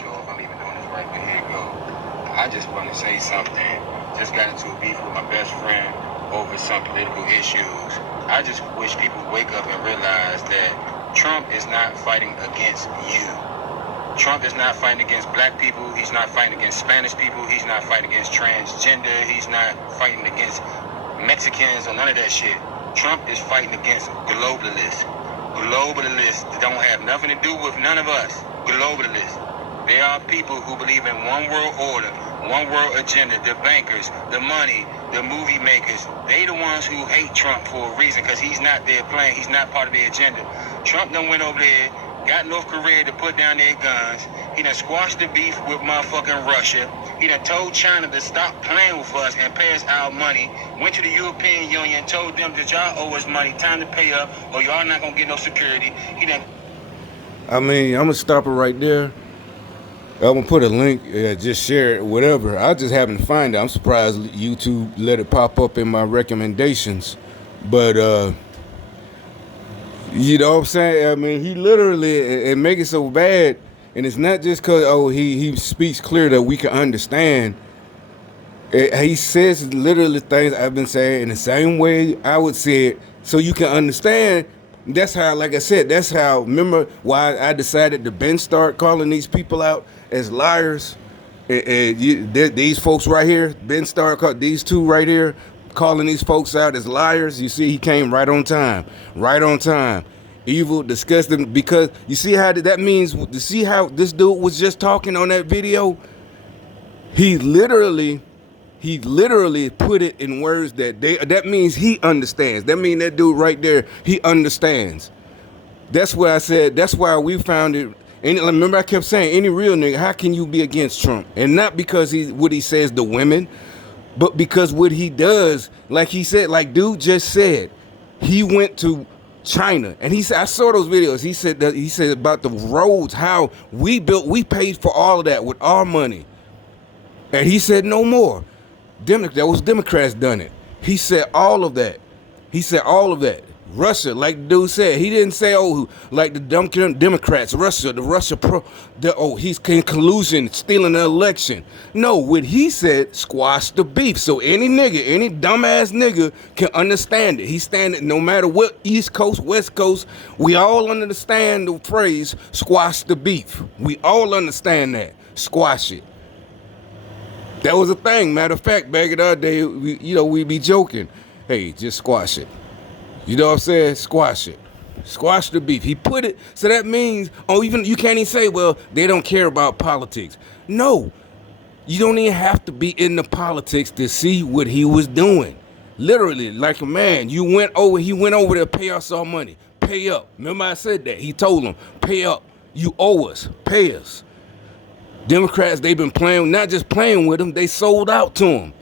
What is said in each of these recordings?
sure if I'm even doing this right, but here you go. I just want to say something. Just got into a beef with my best friend over some political issues. I just wish people wake up and realize that Trump is not fighting against you. Trump is not fighting against black people. He's not fighting against Spanish people. He's not fighting against transgender. He's not fighting against Mexicans or none of that shit. Trump is fighting against globalists. Globalists that don't have nothing to do with none of us. Globalists. They are people who believe in one world order, one world agenda. The bankers, the money, the movie makers. They the ones who hate Trump for a reason, because he's not their plan. He's not part of their agenda. Trump done went over there, got North Korea to put down their guns. He done squashed the beef with motherfucking Russia. He done told China to stop playing with us and pay us our money. Went to the European Union, told them that y'all owe us money, time to pay up, or y'all not gonna get no security. He done. I mean, I'm gonna stop it right there. I'm gonna put a link, just share it, whatever. I just happened to find it. I'm surprised YouTube let it pop up in my recommendations. But, you know what I'm saying? I mean, he literally, and make it so bad, and it's not just because, he speaks clear that we can understand. He says literally things I've been saying in the same way I would say it, so you can understand. That's how, like I said, that's how, remember why I decided to Ben start calling these people out as liars? These folks right here, Ben start, these two right here, calling these folks out as liars. You see, he came right on time. Evil, disgusting, because you see how that means, you see how this dude was just talking on that video? He literally put it in words that means he understands. That means that dude right there, he understands. That's why I said, that's why we found it. And remember, I kept saying, any real nigga, how can you be against Trump? And not because what he says to women, but because what he does, like he said, like dude just said, he went to China, and he said, I saw those videos. He said about the roads, how we paid for all of that with our money. And he said no more. That was Democrats done it. He said all of that. Russia, like the dude said, he didn't say, like the Democrats, he's in collusion, stealing the election. No, what he said, squash the beef. So any dumbass nigga can understand it. He's standing, no matter what, East Coast, West Coast, we all understand the phrase, squash the beef. We all understand that. Squash it. That was a thing. Matter of fact, back in our day, we be joking. Hey, just squash it. You know what I'm saying? Squash it. Squash the beef. He put it, so that means, even you can't even say, well, they don't care about politics. No, you don't even have to be in the politics to see what he was doing. Literally, like a man, he went over there, pay us our money. Pay up. Remember I said that. He told them, pay up. You owe us. Pay us. Democrats, they've been playing, not just playing with him, they sold out to him.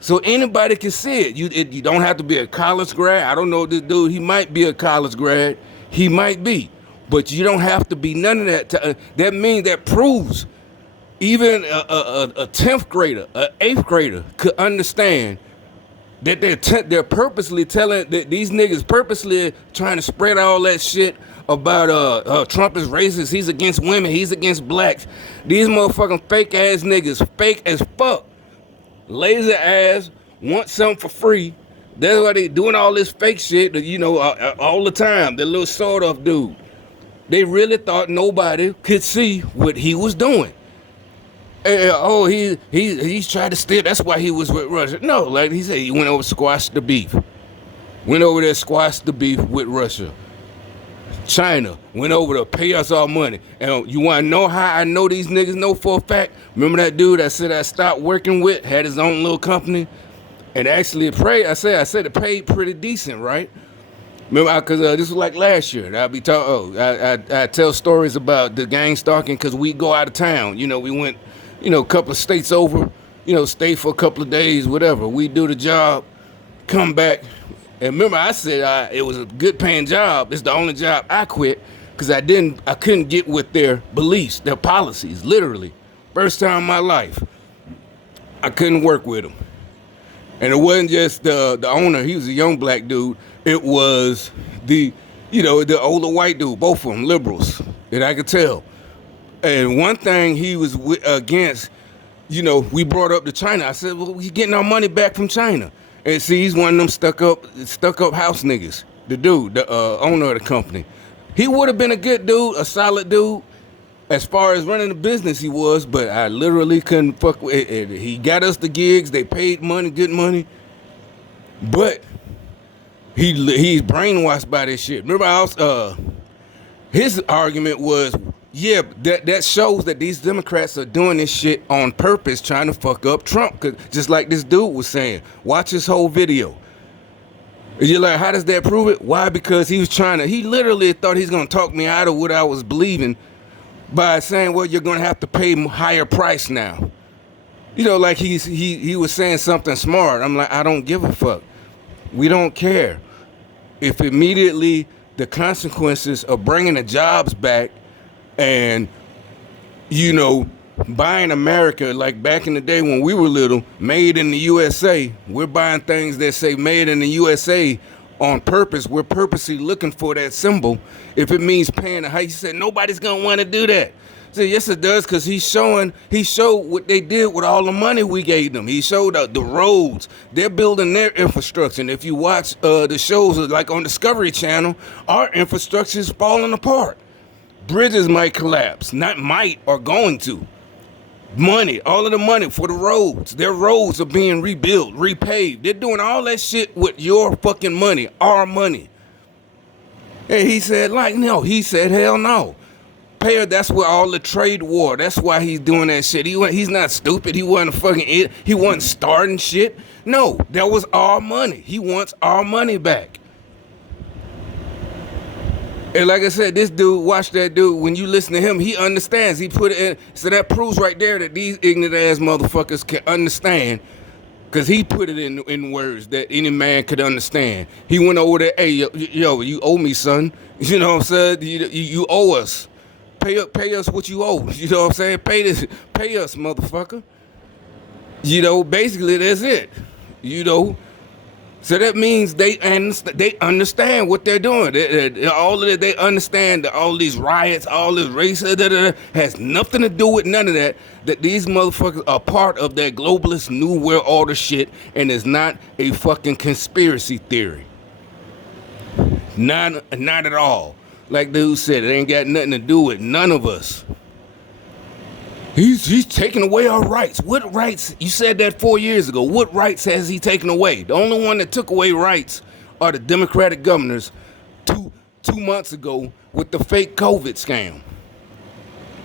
So anybody can see it. You don't have to be a college grad. I don't know this dude. He might be a college grad. He might be. But you don't have to be none of that. That proves even a 10th grader, an 8th grader could understand that they're purposely telling, that these niggas purposely trying to spread all that shit about Trump is racist, he's against women, he's against blacks. These motherfucking fake ass niggas, fake as fuck. Lazy ass, want something for free. That's why they doing all this fake shit, all the time. The little sort of dude. They really thought nobody could see what he was doing. He's trying to steal. That's why he was with Russia. No, like he said, he went over squash the beef. Went over there, squashed the beef with Russia. China went over to pay us our money. And you want to know how I know these niggas know for a fact? Remember that dude I said I stopped working with, had his own little company, and actually I said it paid pretty decent, right? Remember, because this was like last year. I tell stories about the gang stalking because we go out of town. We went, a couple of states over, stay for a couple of days, whatever. We do the job, come back. And remember, I said it was a good paying job. It's the only job I quit because I couldn't get with their beliefs, their policies, literally. First time in my life, I couldn't work with them. And it wasn't just the owner, he was a young black dude. It was the older white dude, both of them liberals, that I could tell. And one thing he was against, we brought up to China. I said, well, we getting our money back from China. And see, he's one of them stuck up house niggas. The dude, the owner of the company. He would have been a good dude, a solid dude. As far as running the business, he was, but I literally couldn't fuck with it. He got us the gigs. They paid money, good money. But he's brainwashed by this shit. Remember, his argument was, yeah, that shows that these Democrats are doing this shit on purpose, trying to fuck up Trump. 'Cause just like this dude was saying, watch his whole video. And you're like, how does that prove it? Why? Because he literally thought he's going to talk me out of what I was believing by saying, well, you're going to have to pay higher price now. Like he was saying something smart. I'm like, I don't give a fuck. We don't care. If immediately the consequences of bringing the jobs back and, buying America, like back in the day when we were little, made in the USA, we're buying things that say made in the USA on purpose. We're purposely looking for that symbol. If it means paying a high, he said, nobody's going to want to do that. I said, yes, it does, because he showed what they did with all the money we gave them. He showed the roads. They're building their infrastructure. And if you watch the shows like on Discovery Channel, our infrastructure is falling apart. Bridges might collapse. Not might, are going to. Money, all of the money for the roads. Their roads are being rebuilt, repaved. They're doing all that shit with your fucking money, our money. And he said, no. He said, hell no. That's where all the trade war. That's why he's doing that shit. He's not stupid. He wasn't he wasn't starting shit. No, that was our money. He wants our money back. And like I said, this dude, watch that dude. When you listen to him, he understands. He put it in. So that proves right there that these ignorant ass motherfuckers can understand. Because he put it in words that any man could understand. He went over there, hey, yo, you owe me, son. You know what I'm saying? You owe us. Pay us what you owe. You know what I'm saying? Pay us, motherfucker. Basically that's it. So that means they understand what they're doing. They understand that all these riots, all this racism, has nothing to do with none of that. That these motherfuckers are part of that globalist new world order shit, and it's not a fucking conspiracy theory. Not at all. Like dude said, it ain't got nothing to do with none of us. He's taking away our rights. What rights? You said that 4 years ago. What rights has he taken away? The only one that took away rights are the Democratic governors 2 months ago with the fake COVID scam.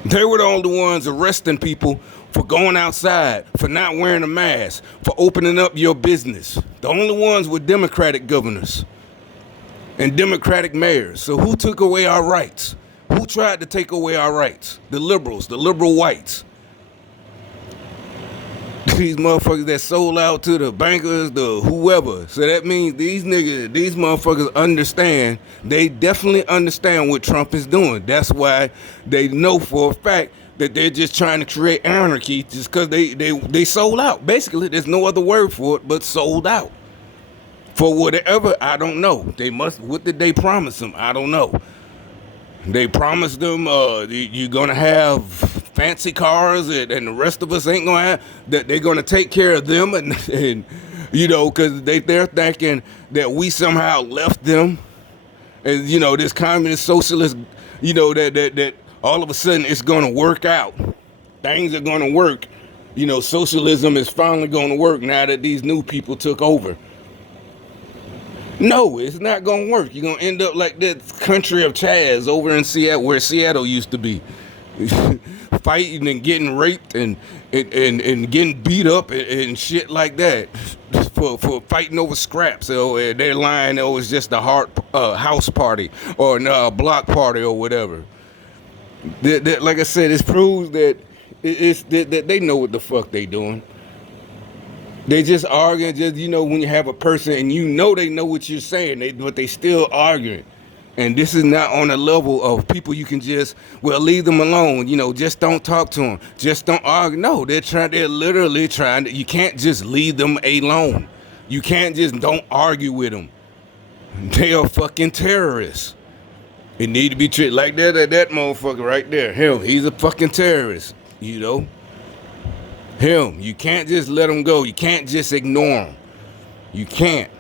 They were the only ones arresting people for going outside, for not wearing a mask, for opening up your business. The only ones were Democratic governors and Democratic mayors. So who took away our rights? Who tried to take away our rights? The liberals, the liberal whites. These motherfuckers that sold out to the bankers, the whoever. So that means these motherfuckers understand. They definitely understand what Trump is doing. That's why they know for a fact that they're just trying to create anarchy just because they sold out. Basically, there's no other word for it but sold out. For whatever, I don't know. What did they promise them? I don't know. They promised them you're going to have fancy cars and the rest of us ain't going to have, that they're going to take care of them and because they're thinking that we somehow left them. And, this communist socialist, that all of a sudden it's going to work out. Things are going to work. Socialism is finally going to work now that these new people took over. No, it's not going to work. You're going to end up like that country of Chaz over in Seattle, where Seattle used to be. Fighting and getting raped and getting beat up and shit like that for fighting over scraps. So they're lying, it was just a house party or a block party or whatever. Like I said, it proves that that they know what the fuck they doing. They just arguing, when you have a person and they know what you're saying, but they still arguing. And this is not on a level of people you can just, leave them alone. Just don't talk to them. Just don't argue. No, they're literally trying to, you can't just leave them alone. You can't just don't argue with them. They are fucking terrorists. It need to be treated like that motherfucker right there. Him, he's a fucking terrorist. You know, him. You can't just let him go. You can't just ignore him. You can't.